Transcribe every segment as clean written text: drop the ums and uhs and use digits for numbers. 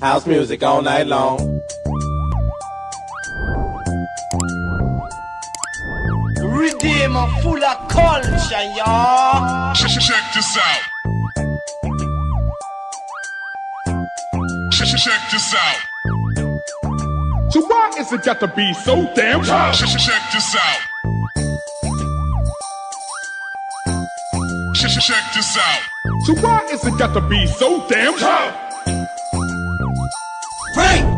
House music all night long. Redeemer full of culture, y'all. Check this out. Check this out. So why is it got to be so damn hard? Check this out. Check this out. So why is it got to be so damn hard? Frank!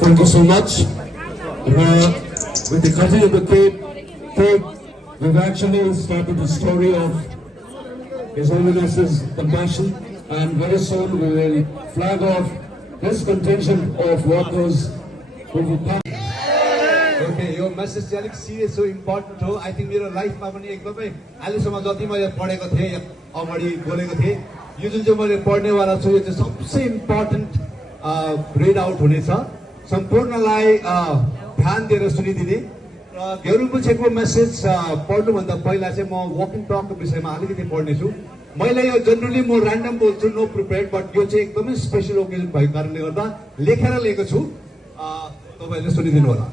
Thank you so much. With the cutting of the cake, we've actually started the story of His Holiness's compassion, and very soon we will flag off this contingent of workers who will come. Okay, your message is very serious, so important. I think मेरो लाइफमा पनि एकदमै अहिलेसम्म जति मैले पढेको थिएँ अगाडि बोलेको थिएँ यो जुन चाहिँ मैले पढ्नेवाला छु यो चाहिँ सबसे इम्पोर्टेन्ट रेड आउट हुनेछ सम्पूर्णलाई ध्यान दिएर सुनिदिने र घेरुपुछेको मेसेज पढ्नुभन्दा पहिला चाहिँ म वक एन्ड टकको विषयमा अलिकति पढ्नेछु मैले यो जनरली म र्यान्डम बोल्छु नो प्रिपेयर्ड बट यो चाहिँ एकदमै स्पेशल ओकेजन भएको कारणले गर्दा लेखेर लिएको छु तपाईहरुले सुनिदिनु होला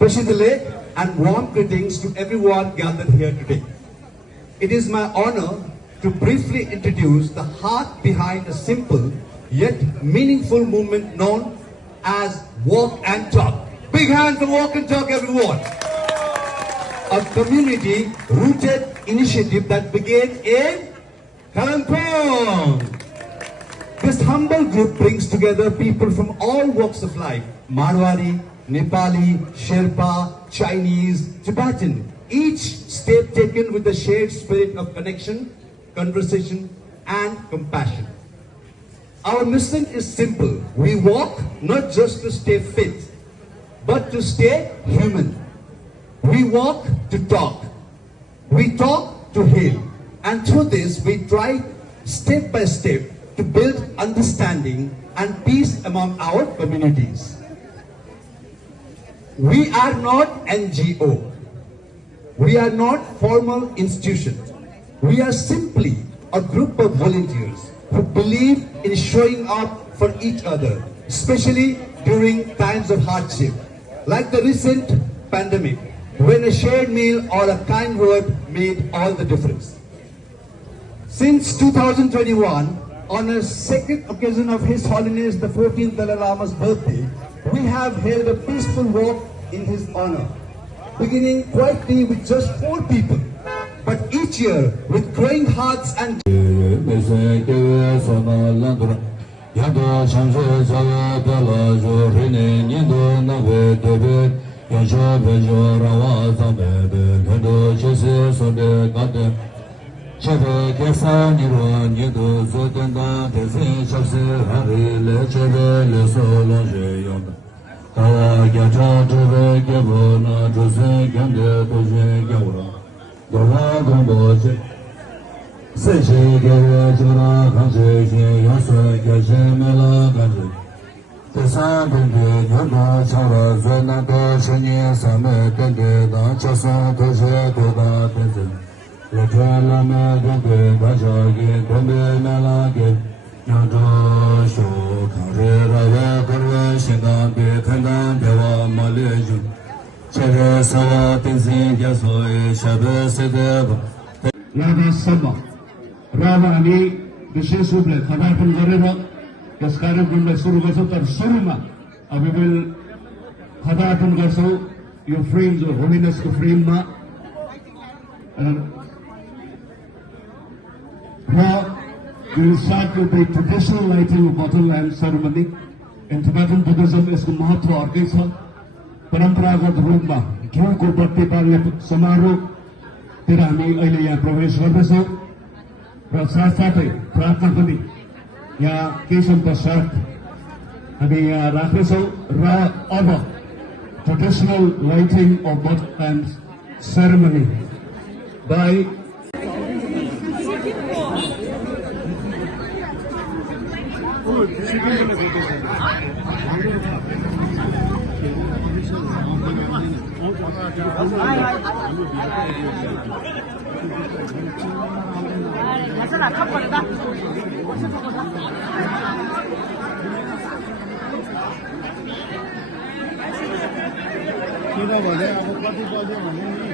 Presidele and warm greetings to everyone gathered here today. It is my honor to briefly introduce the heart behind a simple yet meaningful movement known as Walk and Talk. Big hands for Walk and Talk, everyone. A community-rooted initiative that began in Kalimpong. This humble group brings together people from all walks of life, Marwari, Nepali, Sherpa, Chinese, Tibetan, each step taken with the shared spirit of connection, conversation, and compassion. Our mission is simple. We walk not just to stay fit, but to stay human. We walk to talk. We talk to heal. And through this, we try step by step to build understanding and peace among our communities. We are not NGO. We are not formal institutions. We are simply a group of volunteers who believe in showing up for each other, especially during times of hardship, like the recent pandemic, when a shared meal or a kind word made all the difference. Since 2021, on a second occasion of His Holiness the 14th Dalai Lama's birthday, we have held a peaceful walk in his honor, beginning quietly with just 4 people, but each year with growing hearts and लाभासम्म र अब हामी विशेष रूपले खबरपन गरेर yes कार्यक्रमलाई सुरु गर्छौं तर सुरुमा अब विल खबरपन गर्छौं यो फ्रेम जो होलिनेसको फ्रेममा we will start with the traditional lighting of bottle lamp ceremony. In Tibetan Buddhism, यसको महत्व अर्कै छ परम्परागत रूपमा घिउको बत्ती बाल्ने समारोहतिर हामी अहिले यहाँ प्रवेश गर्दैछौं र साथसाथै प्रार्थना पनि यहाँ केही समय पश्चात हामी यहाँ राख्नेछौं र अब traditional lighting of bottle lamp ceremony by किनभने अब कति बज्यो भने नि